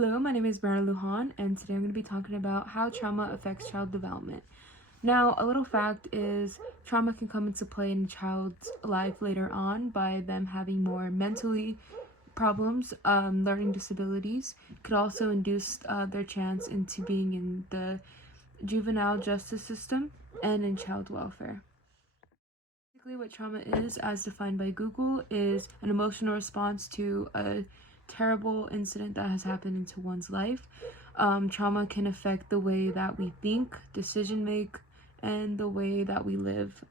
Hello, my name is Brianna Lujan, and today I'm going to be talking about how trauma affects child development. Now, a little fact is trauma can come into play in a child's life later on by them having more mentally problems, learning disabilities. It could also induce their chance into being in the juvenile justice system and in child welfare. Basically, what trauma is, as defined by Google, is an emotional response to a terrible incident that has happened into one's life. Trauma can affect the way that we think, decision make, and the way that we live.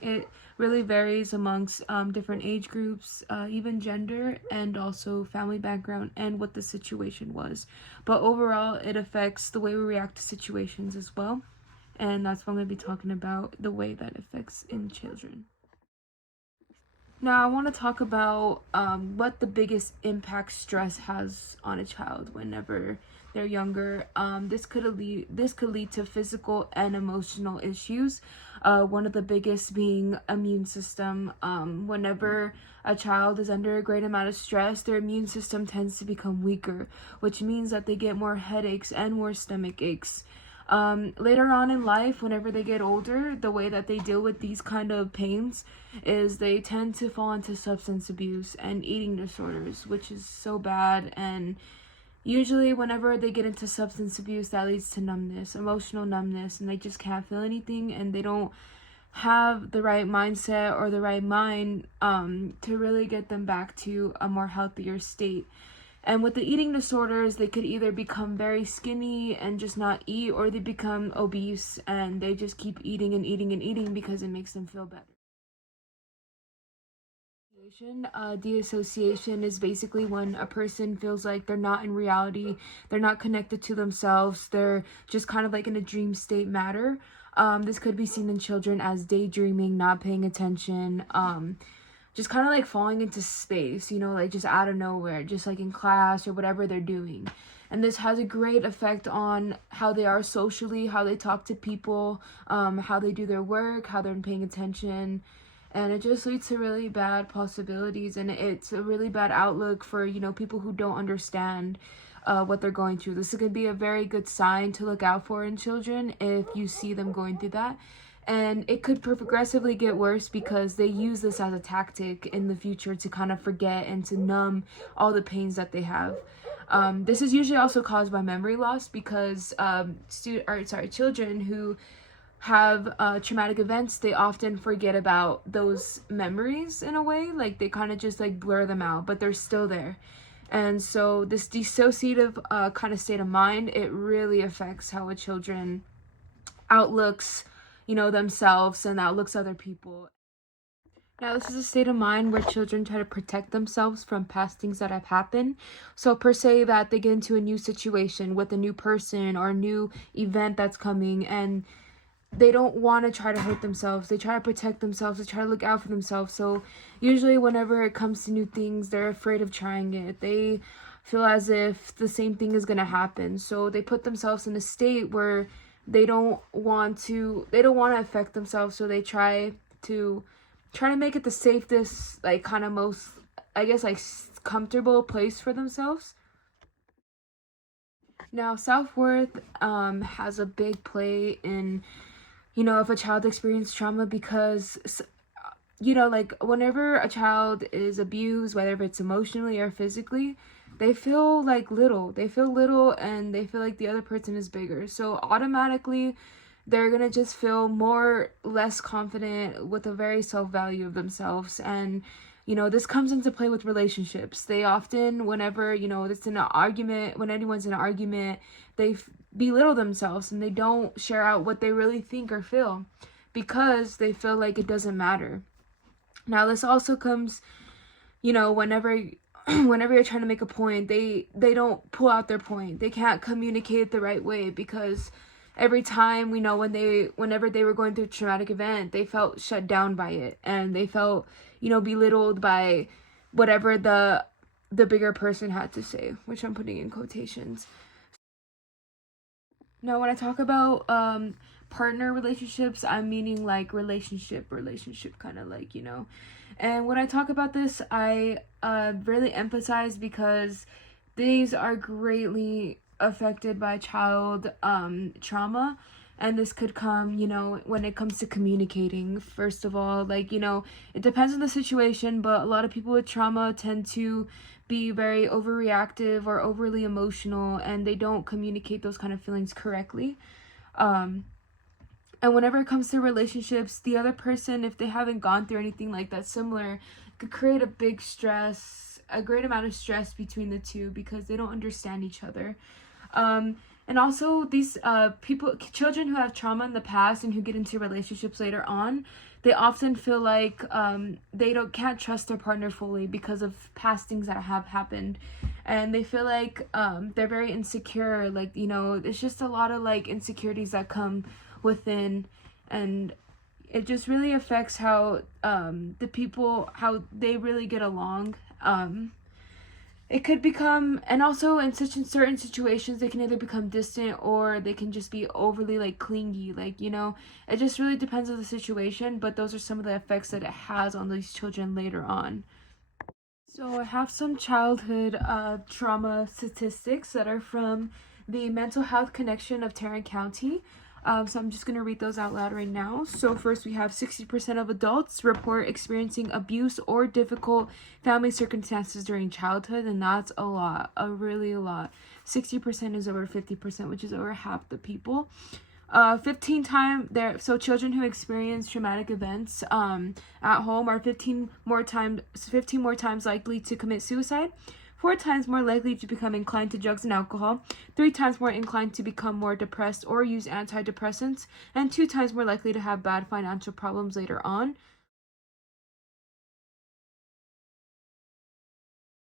It really varies amongst different age groups, even gender, and also family background and what the situation was. But overall, it affects the way we react to situations as well. And that's what I'm going to be talking about, the way that it affects in children. Now, I want to talk about what the biggest impact stress has on a child whenever they're younger. This could lead to physical and emotional issues. One of the biggest being immune system. Whenever a child is under a great amount of stress, their immune system tends to become weaker, which means that they get more headaches and more stomach aches. Later on in life, whenever they get older, the way that they deal with these kind of pains is they tend to fall into substance abuse and eating disorders, which is so bad. And usually whenever they get into substance abuse, that leads to numbness, emotional numbness, and they just can't feel anything, and they don't have the right mindset or the right mind to really get them back to a more healthier state. And with the eating disorders, they could either become very skinny and just not eat, or they become obese and they just keep eating and eating and eating because it makes them feel better. Deassociation is basically when a person feels like they're not in reality, they're not connected to themselves, they're just kind of like in a dream state matter. This could be seen in children as daydreaming, not paying attention, just kind of like falling into space, like just out of nowhere, just like in class or whatever they're doing. And this has a great effect on how they are socially, how they talk to people, how they do their work, how they're paying attention. And it just leads to really bad possibilities, and it's a really bad outlook for, people who don't understand what they're going through. This could be a very good sign to look out for in children if you see them going through that. And it could progressively get worse because they use this as a tactic in the future to kind of forget and to numb all the pains that they have. This is usually also caused by memory loss because children who have traumatic events, they often forget about those memories in a way. Like they kind of just like blur them out, but they're still there. And so this dissociative kind of state of mind, it really affects how a children outlooks themselves and outlooks other people. Now, this is a state of mind where children try to protect themselves from past things that have happened. So per se that they get into a new situation with a new person or a new event that's coming, and they don't want to try to hurt themselves. They try to protect themselves. They try to look out for themselves. So usually whenever it comes to new things, they're afraid of trying it. They feel as if the same thing is going to happen. So they put themselves in a state where they don't want to affect themselves, so they try to make it the safest, like kind of most, I guess, like comfortable place for themselves. Now, self-worth has a big play in, if a child experiences trauma, because like whenever a child is abused, whether it's emotionally or physically, they feel little, and they feel like the other person is bigger. So automatically they're gonna just feel less confident with a very self-value of themselves. And this comes into play with relationships. They often, whenever it's in an argument, when anyone's in an argument, they belittle themselves and they don't share out what they really think or feel because they feel like it doesn't matter. Now, this also comes, whenever you're trying to make a point, they don't pull out their point. They can't communicate it the right way because every time, whenever they were going through a traumatic event, they felt shut down by it, and they felt, belittled by whatever the bigger person had to say, which I'm putting in quotations. Now, when I talk about partner relationships, I'm meaning like relationship kind of like, And when I talk about this, I really emphasize because these are greatly affected by child trauma. And this could come, when it comes to communicating. First of all, it depends on the situation, but a lot of people with trauma tend to be very overreactive or overly emotional, and they don't communicate those kind of feelings correctly. Um, and whenever it comes to relationships, the other person, if they haven't gone through anything like that similar, could create a great amount of stress between the two because they don't understand each other. And also these children who have trauma in the past and who get into relationships later on, they often feel like they can't trust their partner fully because of past things that have happened, and they feel like they're very insecure. It's just a lot of insecurities that come within, and it just really affects how how they really get along. It could become, and also in certain situations, they can either become distant or they can just be overly clingy. It just really depends on the situation, but those are some of the effects that it has on these children later on. So I have some childhood trauma statistics that are from the Mental Health Connection of Tarrant County. So I'm just going to read those out loud right now. So first, we have 60% of adults report experiencing abuse or difficult family circumstances during childhood, and that's a lot, really a lot. 60% is over 50%, which is over half the people. 15 times there, so children who experience traumatic events at home are 15 more times likely to commit suicide, 4 times more likely to become inclined to drugs and alcohol, 3 times more inclined to become more depressed or use antidepressants, and 2 times more likely to have bad financial problems later on.